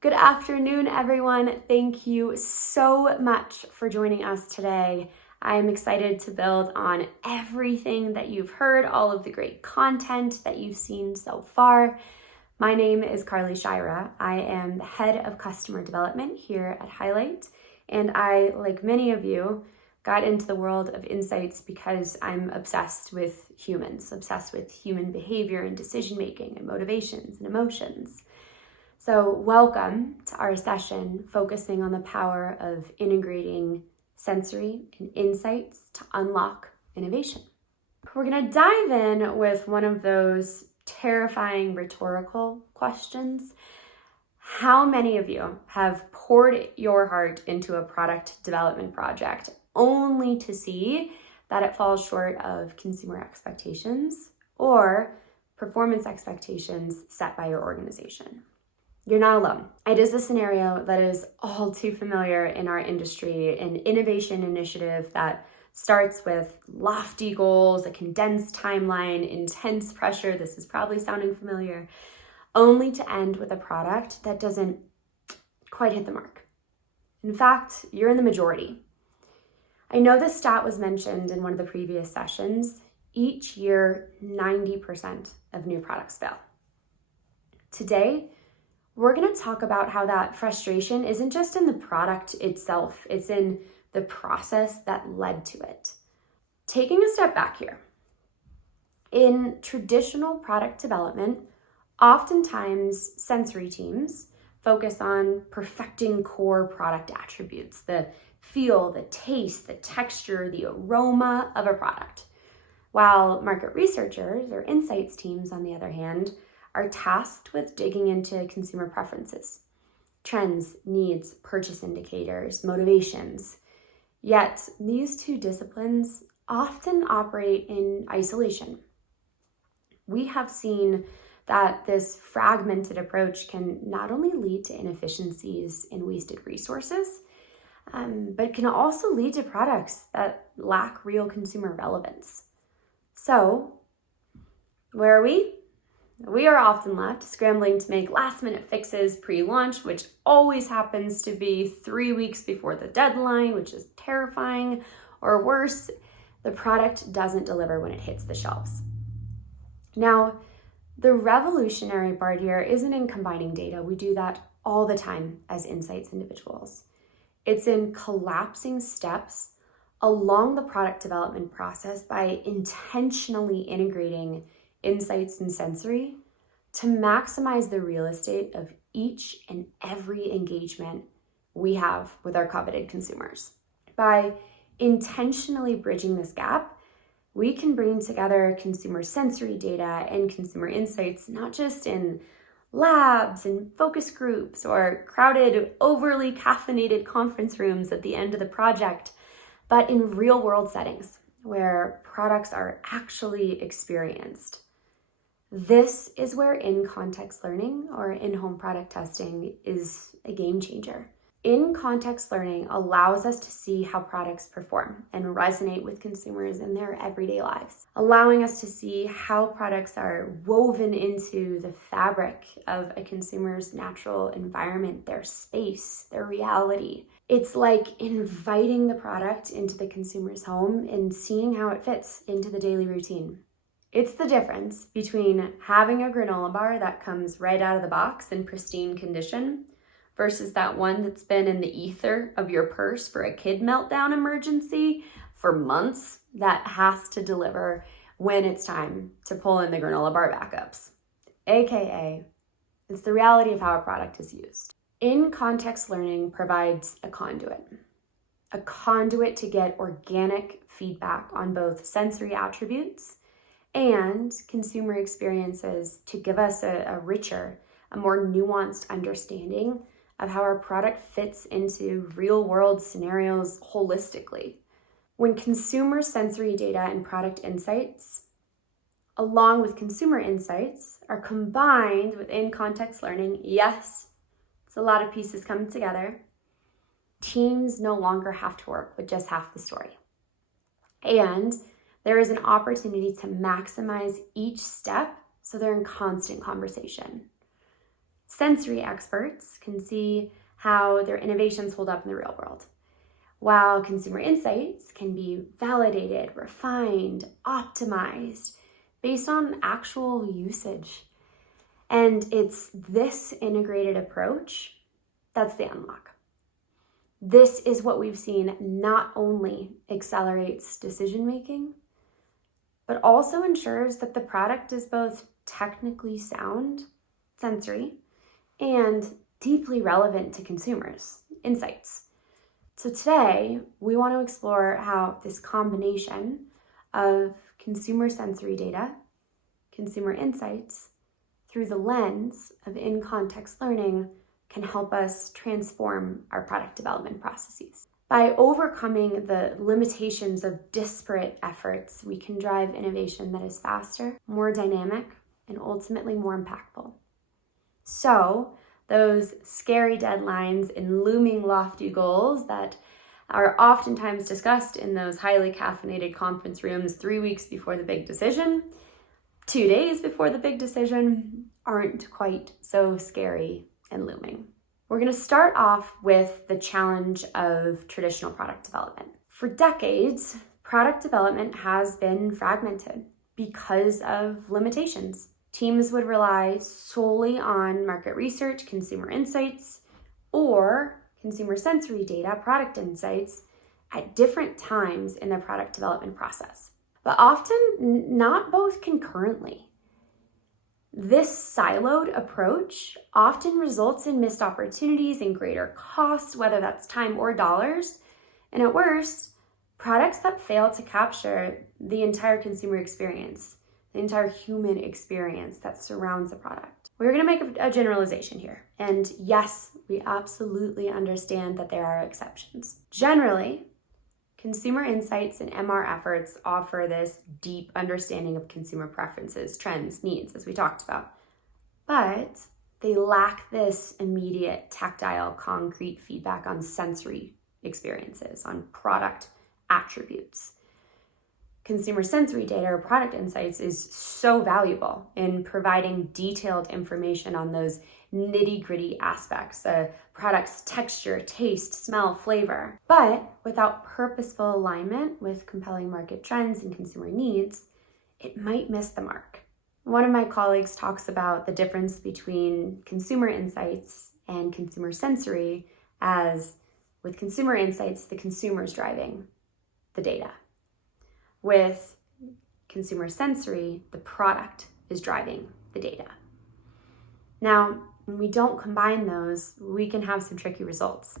Good afternoon, everyone. Thank you so much for joining us today. I'm excited to build on everything that you've heard, all of the great content that you've seen so far. My name is Carly Shira. I am the head of customer development here at Highlight, and I, like many of you, got into the world of insights because I'm obsessed with humans, obsessed with human behavior and decision-making and motivations and emotions. So welcome to our session focusing on the power of integrating sensory and insights to unlock innovation. We're going to dive in with one of those terrifying rhetorical questions. How many of you have poured your heart into a product development project only to see that it falls short of consumer expectations or performance expectations set by your organization? You're not alone. It is a scenario that is all too familiar in our industry, an innovation initiative that starts with lofty goals, a condensed timeline, intense pressure. This is probably sounding familiar, only to end with a product that doesn't quite hit the mark. In fact, you're in the majority. I know this stat was mentioned in one of the previous sessions. Each year, 90% of new products fail. Today, we're going to talk about how that frustration isn't just in the product itself, it's in the process that led to it. Taking a step back here, in traditional product development, oftentimes sensory teams focus on perfecting core product attributes, the feel, the taste, the texture, the aroma of a product. While market researchers or insights teams, on the other hand, are tasked with digging into consumer preferences, trends, needs, purchase indicators, motivations. Yet, these two disciplines often operate in isolation. We have seen that this fragmented approach can not only lead to inefficiencies and wasted resources, but can also lead to products that lack real consumer relevance. So, where are we? We are often left scrambling to make last-minute fixes pre-launch, which always happens to be 3 weeks before the deadline, which is terrifying. Or worse, the product doesn't deliver when it hits the shelves. Now, the revolutionary part here isn't in combining data. We do that all the time as insights individuals. It's in collapsing steps along the product development process by intentionally integrating insights and sensory to maximize the real estate of each and every engagement we have with our coveted consumers. By intentionally bridging this gap, we can bring together consumer sensory data and consumer insights, not just in labs and focus groups or crowded, overly caffeinated conference rooms at the end of the project, but in real world settings where products are actually experienced. This is where in-context learning or in-home product testing is a game changer. In-context learning allows us to see how products perform and resonate with consumers in their everyday lives, allowing us to see how products are woven into the fabric of a consumer's natural environment, their space, their reality. It's like inviting the product into the consumer's home and seeing how it fits into the daily routine. It's the difference between having a granola bar that comes right out of the box in pristine condition versus that one that's been in the ether of your purse for a kid meltdown emergency for months that has to deliver when it's time to pull in the granola bar backups. AKA, it's the reality of how a product is used. In-context learning provides a conduit to get organic feedback on both sensory attributes and consumer experiences to give us a richer, a more nuanced understanding of how our product fits into real-world scenarios holistically. When consumer sensory data and product insights, along with consumer insights, are combined with in-context learning, yes, it's a lot of pieces coming together, teams no longer have to work with just half the story. And there is an opportunity to maximize each step so they're in constant conversation. Sensory experts can see how their innovations hold up in the real world, while consumer insights can be validated, refined, optimized based on actual usage. And it's this integrated approach that's the unlock. This is what we've seen not only accelerates decision making, but also ensures that the product is both technically sound, sensory, and deeply relevant to consumers' insights. So today, we want to explore how this combination of consumer sensory data, consumer insights, through the lens of in-context learning can help us transform our product development processes. By overcoming the limitations of disparate efforts, we can drive innovation that is faster, more dynamic, and ultimately more impactful. So, those scary deadlines and looming lofty goals that are oftentimes discussed in those highly caffeinated conference rooms 3 weeks before the big decision, 2 days before the big decision, aren't quite so scary and looming. We're going to start off with the challenge of traditional product development. For decades, product development has been fragmented because of limitations. Teams would rely solely on market research, consumer insights, or consumer sensory data, product insights, at different times in their product development process, but often not both concurrently. This siloed approach often results in missed opportunities and greater costs, whether that's time or dollars, and at worst, products that fail to capture the entire consumer experience, the entire human experience that surrounds the product. We're going to make a generalization here. And yes, we absolutely understand that there are exceptions. Generally, consumer insights and MR efforts offer this deep understanding of consumer preferences, trends, needs, as we talked about. But they lack this immediate, tactile, concrete feedback on sensory experiences, on product attributes. Consumer sensory data or product insights is so valuable in providing detailed information on those nitty-gritty aspects, the product's texture, taste, smell, flavor. But without purposeful alignment with compelling market trends and consumer needs, it might miss the mark. One of my colleagues talks about the difference between consumer insights and consumer sensory as, with consumer insights, the consumer's driving the data. With consumer sensory, the product is driving the data. Now, when we don't combine those, we can have some tricky results.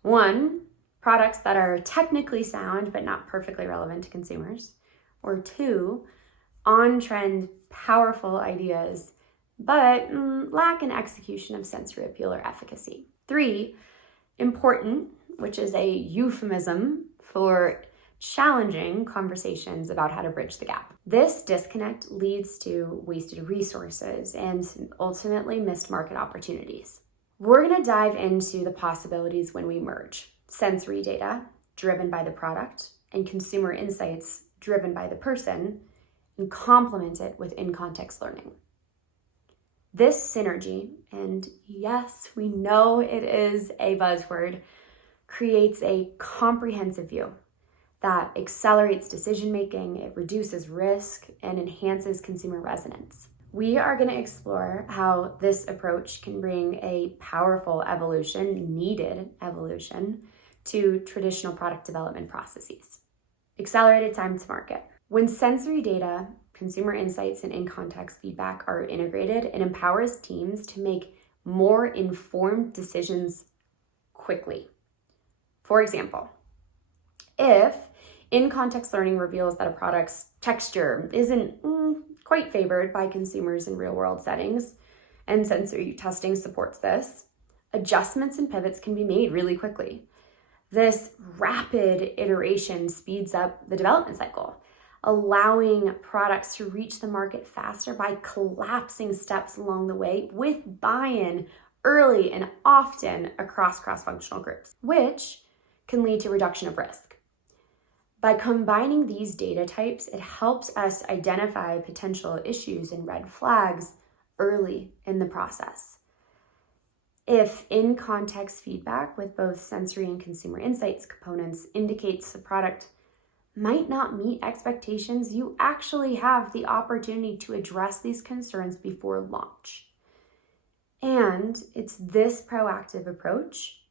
One, products that are technically sound but not perfectly relevant to consumers. Or two, on-trend, powerful ideas but lack an execution of sensory appeal or efficacy. Three, important, which is a euphemism for challenging conversations about how to bridge the gap. This disconnect leads to wasted resources and ultimately missed market opportunities. We're going to dive into the possibilities when we merge sensory data driven by the product and consumer insights driven by the person and complement it with in-context learning. This synergy, and yes, we know it is a buzzword, creates a comprehensive view that accelerates decision-making, it reduces risk, and enhances consumer resonance. We are going to explore how this approach can bring a powerful evolution, needed evolution, to traditional product development processes. Accelerated time to market. When sensory data, consumer insights, and in-context feedback are integrated, it empowers teams to make more informed decisions quickly. For example, if in-context learning reveals that a product's texture isn't quite favored by consumers in real-world settings, and sensory testing supports this, adjustments and pivots can be made really quickly. This rapid iteration speeds up the development cycle, allowing products to reach the market faster by collapsing steps along the way with buy-in early and often across cross-functional groups, which can lead to reduction of risk. By combining these data types, it helps us identify potential issues and red flags early in the process. If in-context feedback with both sensory and consumer insights components indicates the product might not meet expectations, you actually have the opportunity to address these concerns before launch. And it's this proactive approach,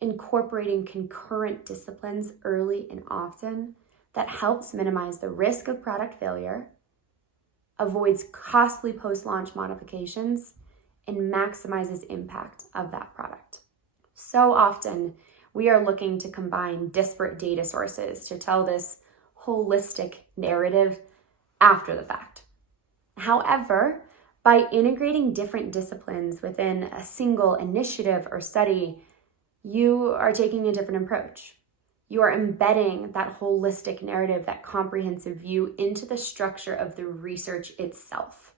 incorporating concurrent disciplines early and often, that helps minimize the risk of product failure, avoids costly post-launch modifications, and maximizes impact of that product. So often, we are looking to combine disparate data sources to tell this holistic narrative after the fact. However, by integrating different disciplines within a single initiative or study, you are taking a different approach. You are embedding that holistic narrative, that comprehensive view into the structure of the research itself,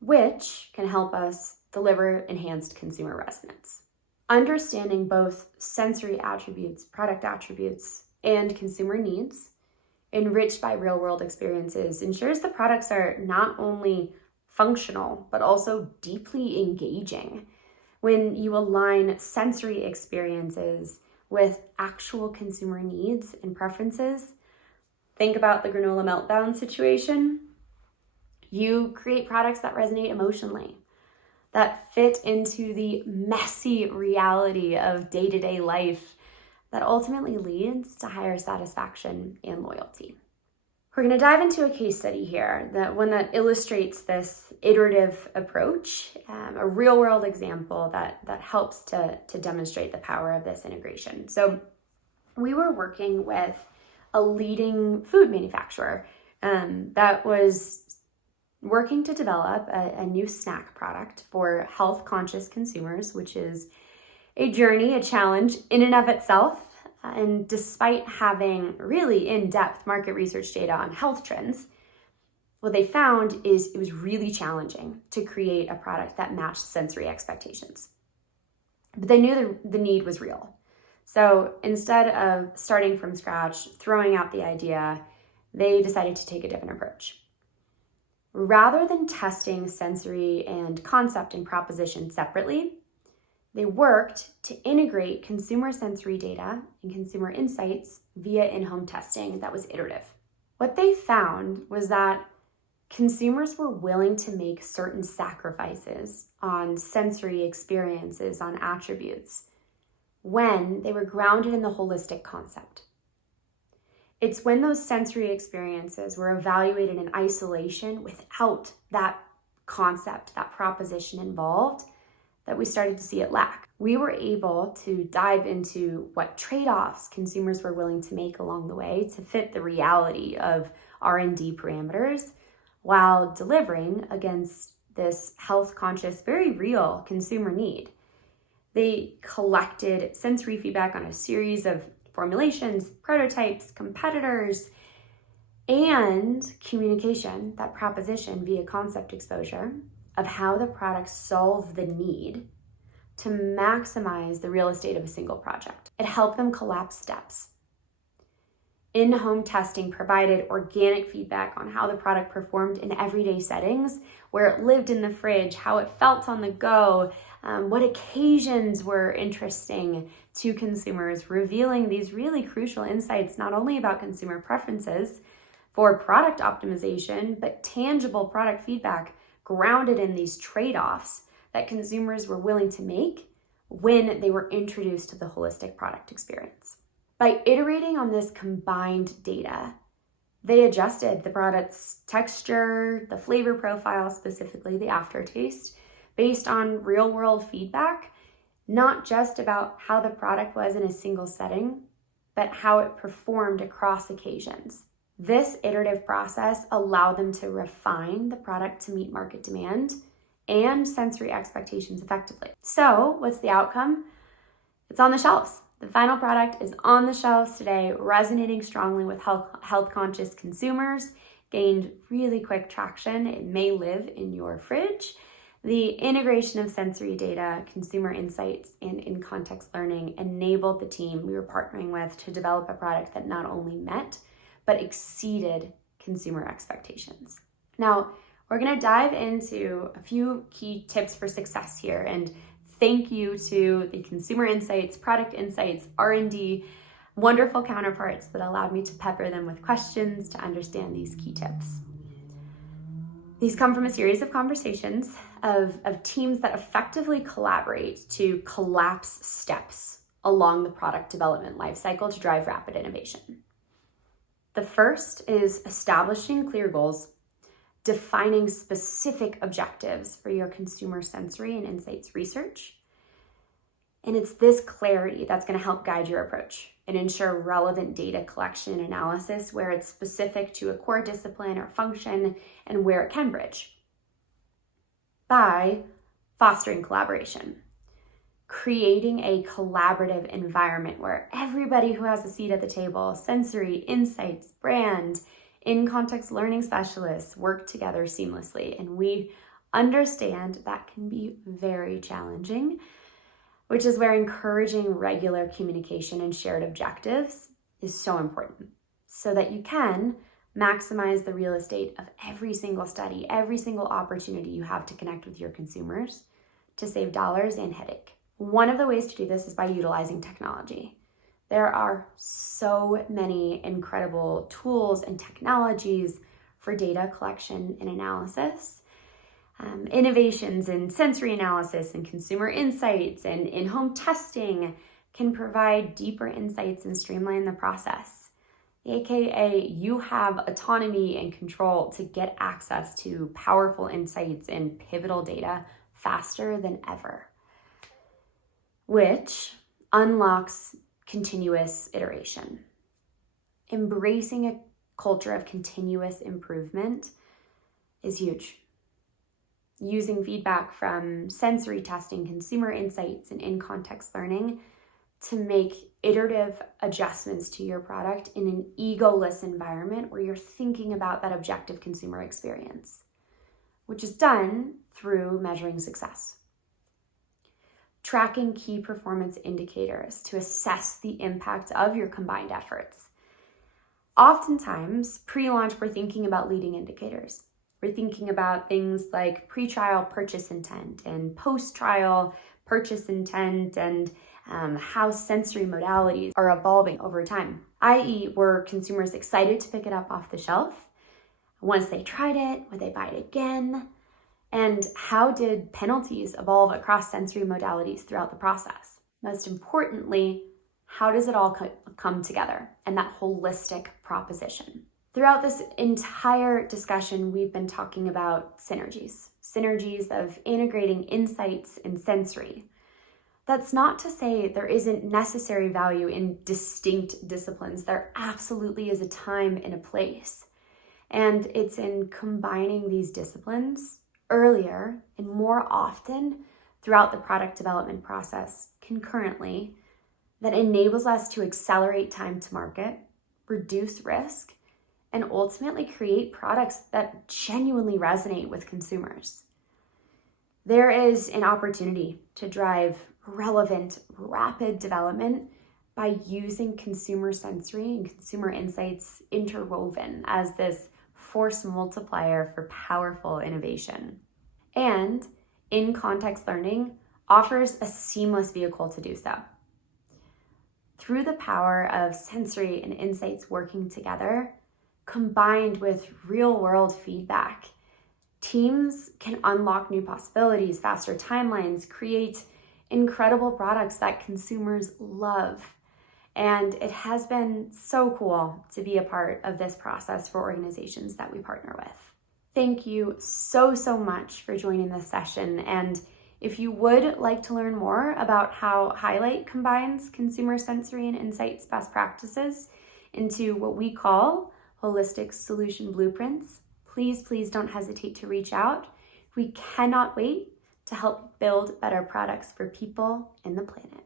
which can help us deliver enhanced consumer resonance. Understanding both sensory attributes, product attributes, and consumer needs, enriched by real-world experiences, ensures the products are not only functional, but also deeply engaging. When you align sensory experiences with actual consumer needs and preferences, think about the granola meltdown situation, you create products that resonate emotionally, that fit into the messy reality of day-to-day life, that ultimately leads to higher satisfaction and loyalty. We're going to dive into a case study here, that illustrates this iterative approach, a real-world example that helps to demonstrate the power of this integration. So we were working with a leading food manufacturer that was working to develop a new snack product for health-conscious consumers, which is a journey, a challenge in and of itself. And despite having really in-depth market research data on health trends, what they found is it was really challenging to create a product that matched sensory expectations. But they knew the need was real. So instead of starting from scratch, throwing out the idea, they decided to take a different approach. Rather than testing sensory and concept and proposition separately, they worked to integrate consumer sensory data and consumer insights via in-home testing that was iterative. What they found was that consumers were willing to make certain sacrifices on sensory experiences, on attributes, when they were grounded in the holistic concept. It's when those sensory experiences were evaluated in isolation without that concept, that proposition involved, that we started to see it lack. We were able to dive into what trade-offs consumers were willing to make along the way to fit the reality of R&D parameters while delivering against this health-conscious, very real consumer need. They collected sensory feedback on a series of formulations, prototypes, competitors, and communication, that proposition via concept exposure, of how the products solve the need to maximize the real estate of a single project. It helped them collapse steps. In-home testing provided organic feedback on how the product performed in everyday settings, where it lived in the fridge, how it felt on the go, what occasions were interesting to consumers, revealing these really crucial insights, not only about consumer preferences for product optimization, but tangible product feedback grounded in these trade-offs that consumers were willing to make when they were introduced to the holistic product experience. By iterating on this combined data, they adjusted the product's texture, the flavor profile, specifically the aftertaste, based on real-world feedback, not just about how the product was in a single setting, but how it performed across occasions. This iterative process allowed them to refine the product to meet market demand and sensory expectations effectively. So, what's the outcome? It's on the shelves. The final product is on the shelves today, resonating strongly with health-conscious consumers, gained really quick traction. It may live in your fridge. The integration of sensory data, consumer insights, and in-context learning enabled the team we were partnering with to develop a product that not only met, but exceeded consumer expectations. Now, We're going to dive into a few key tips for success here, and thank you to the consumer insights, product insights, R&D, wonderful counterparts that allowed me to pepper them with questions to understand these key tips. These come from a series of conversations of teams that effectively collaborate to collapse steps along the product development lifecycle to drive rapid innovation. The first is establishing clear goals, defining specific objectives for your consumer sensory and insights research. And it's this clarity that's going to help guide your approach and ensure relevant data collection and analysis where it's specific to a core discipline or function and where it can bridge. By fostering collaboration, creating a collaborative environment where everybody who has a seat at the table, sensory, insights, brand, in-context learning specialists work together seamlessly. And we understand that can be very challenging, which is where encouraging regular communication and shared objectives is so important so that you can maximize the real estate of every single study, every single opportunity you have to connect with your consumers to save dollars and headache. One of the ways to do this is by utilizing technology. There are so many incredible tools and technologies for data collection and analysis. Innovations in sensory analysis and consumer insights and in-home testing can provide deeper insights and streamline the process. AKA, you have autonomy and control to get access to powerful insights and pivotal data faster than ever, which unlocks continuous iteration. Embracing a culture of continuous improvement is huge. Using feedback from sensory testing, consumer insights, and in-context learning to make iterative adjustments to your product in an egoless environment where you're thinking about that objective consumer experience, which is done through measuring success. Tracking key performance indicators to assess the impact of your combined efforts. Oftentimes, pre-launch, we're thinking about leading indicators. We're thinking about things like pre-trial purchase intent and post-trial purchase intent and how sensory modalities are evolving over time, i.e. were consumers excited to pick it up off the shelf? Once they tried it, would they buy it again? And how did penalties evolve across sensory modalities throughout the process? Most importantly, how does it all come together and that holistic proposition? Throughout this entire discussion, we've been talking about synergies of integrating insights and sensory. That's not to say there isn't necessary value in distinct disciplines. There absolutely is a time and a place. And it's in combining these disciplines earlier and more often throughout the product development process concurrently that enables us to accelerate time to market, reduce risk, and ultimately create products that genuinely resonate with consumers. There is an opportunity to drive relevant, rapid development by using consumer sensory and consumer insights interwoven as this force multiplier for powerful innovation. And in-context learning offers a seamless vehicle to do so. Through the power of sensory and insights working together, combined with real-world feedback, teams can unlock new possibilities, faster timelines, create incredible products that consumers love. And it has been so cool to be a part of this process for organizations that we partner with. Thank you so much for joining this session. And if you would like to learn more about how Highlight combines consumer sensory and insights best practices into what we call holistic solution blueprints, please don't hesitate to reach out. We cannot wait to help build better products for people and the planet.